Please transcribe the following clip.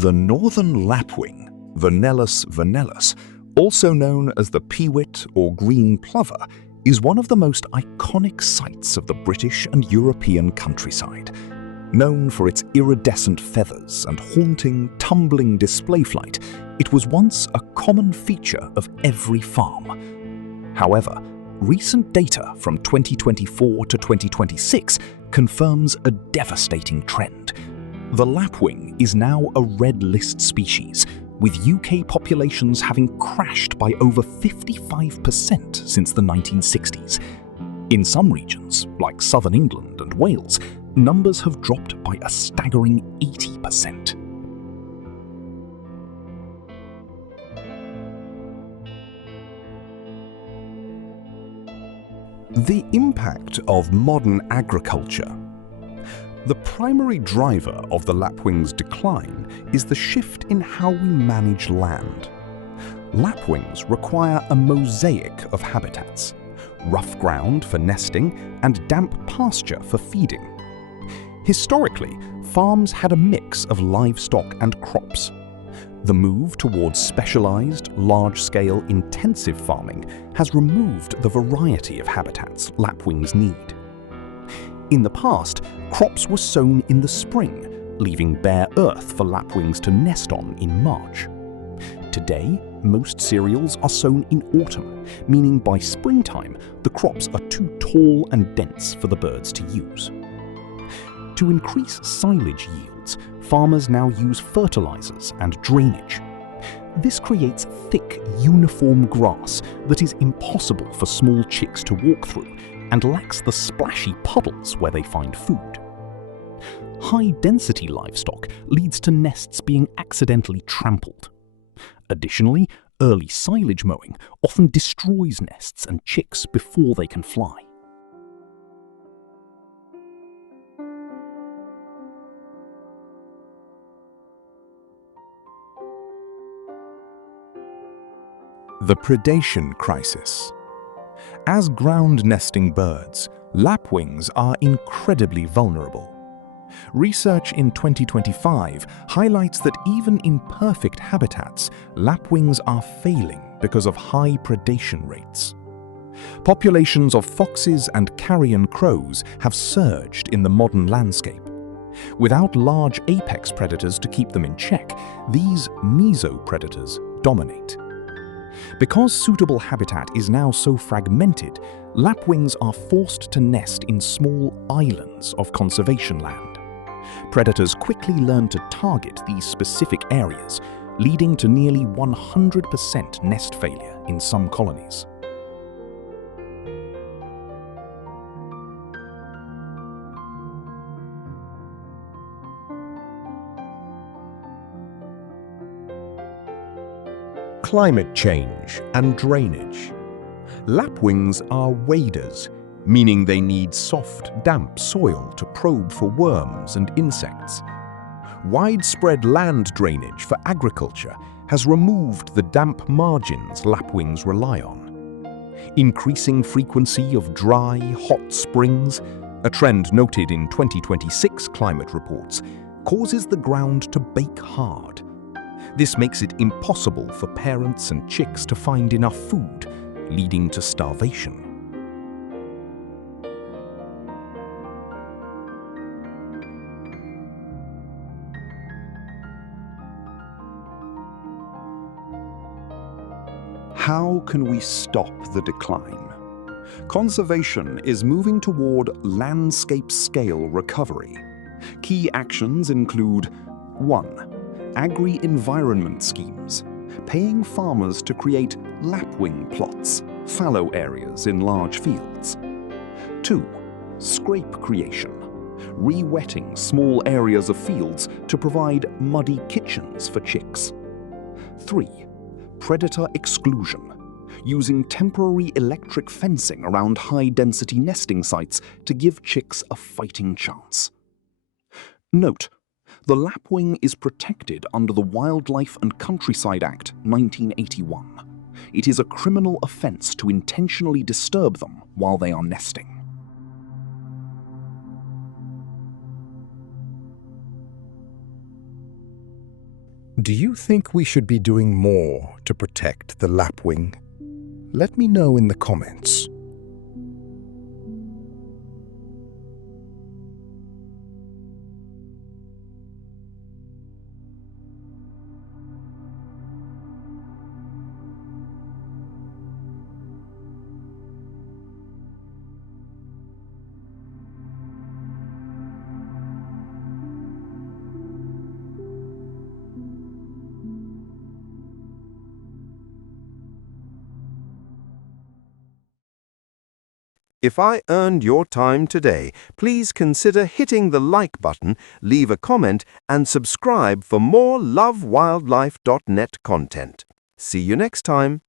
The Northern Lapwing, Vanellus, also known as the Peewit or green plover, is one of the most iconic sights of the British and European countryside. Known for its iridescent feathers and haunting, tumbling display flight, it was once a common feature of every farm. However, recent data from 2024 to 2026 confirms a devastating trend. The lapwing is now a red list species, with UK populations having crashed by over 55% since the 1960s. In some regions, like southern England and Wales, numbers have dropped by a staggering 80%. The impact of modern agriculture. The primary driver of the lapwing's decline is the shift in how we manage land. Lapwings require a mosaic of habitats: rough ground for nesting and damp pasture for feeding. Historically, farms had a mix of livestock and crops. The move towards specialized, large-scale, intensive farming has removed the variety of habitats lapwings need. In the past, crops were sown in the spring, leaving bare earth for lapwings to nest on in March. Today, most cereals are sown in autumn, meaning by springtime, the crops are too tall and dense for the birds to use. To increase silage yields, farmers now use fertilizers and drainage. This creates thick, uniform grass that is impossible for small chicks to walk through and lacks the splashy puddles where they find food. High-density livestock leads to nests being accidentally trampled. Additionally, early silage mowing often destroys nests and chicks before they can fly. The predation crisis. As ground-nesting birds, lapwings are incredibly vulnerable. Research in 2025 highlights that even in perfect habitats, lapwings are failing because of high predation rates. Populations of foxes and carrion crows have surged in the modern landscape. Without large apex predators to keep them in check, these mesopredators dominate. Because suitable habitat is now so fragmented, lapwings are forced to nest in small islands of conservation land. Predators quickly learn to target these specific areas, leading to nearly 100% nest failure in some colonies. Climate change and drainage. Lapwings are waders, meaning they need soft, damp soil to probe for worms and insects. Widespread land drainage for agriculture has removed the damp margins lapwings rely on. Increasing frequency of dry, hot springs, a trend noted in 2026 climate reports, causes the ground to bake hard. This makes it impossible for parents and chicks to find enough food, leading to starvation. How can we stop the decline? Conservation is moving toward landscape-scale recovery. Key actions include 1. Agri-environment schemes, paying farmers to create lapwing plots, fallow areas in large fields. 2. Scrape creation, re-wetting small areas of fields to provide muddy kitchens for chicks. 3. Predator exclusion, using temporary electric fencing around high-density nesting sites to give chicks a fighting chance. Note: the lapwing is protected under the Wildlife and Countryside Act 1981. It is a criminal offence to intentionally disturb them while they are nesting. Do you think we should be doing more to protect the lapwing? Let me know in the comments. If I earned your time today, please consider hitting the like button, leave a comment, and subscribe for more lovewildlife.net content. See you next time.